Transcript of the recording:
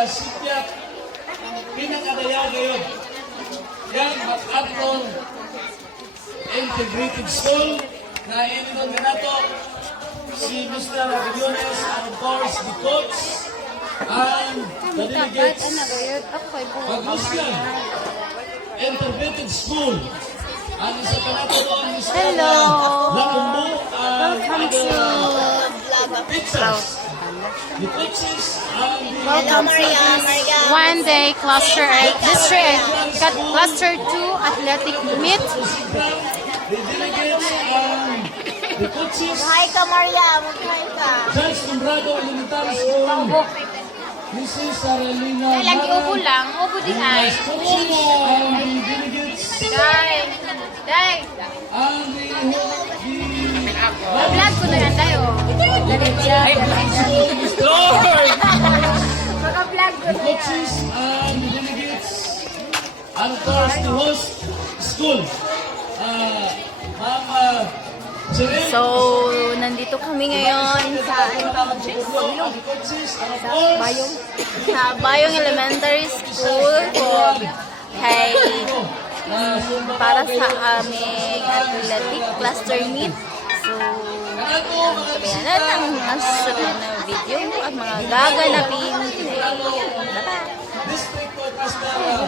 sa Sipyak, pinakadaya ngayon. Yan, MacArthur Integrated School na ininom na nato si Mr. Aguillones and of course the coach and the delegates Pagmuskan Integrated School. Ang isa pa nato doon Mr. Lacumbo and other pictures. The coaches and the Welcome to one day cluster district cluster 2 athletic meet. the delegates and the coaches. Hi ka, Maria. Mag-hi ka. Judge Nombrado Elementary School. Mrs. Saralina Lagi ubo lang, ubo din ay. coaches and the delegates Day. and Vlog ko na yan tayo. Lord! Maka-vlog ko The coaches and the delegates and of course the host school. Ma'am Cheryl. So, nandito kami ngayon sa Bayong Elementary School kay para sa aming athletic cluster meet. So, sabihan natin ang nasunod na video at mga gaganapin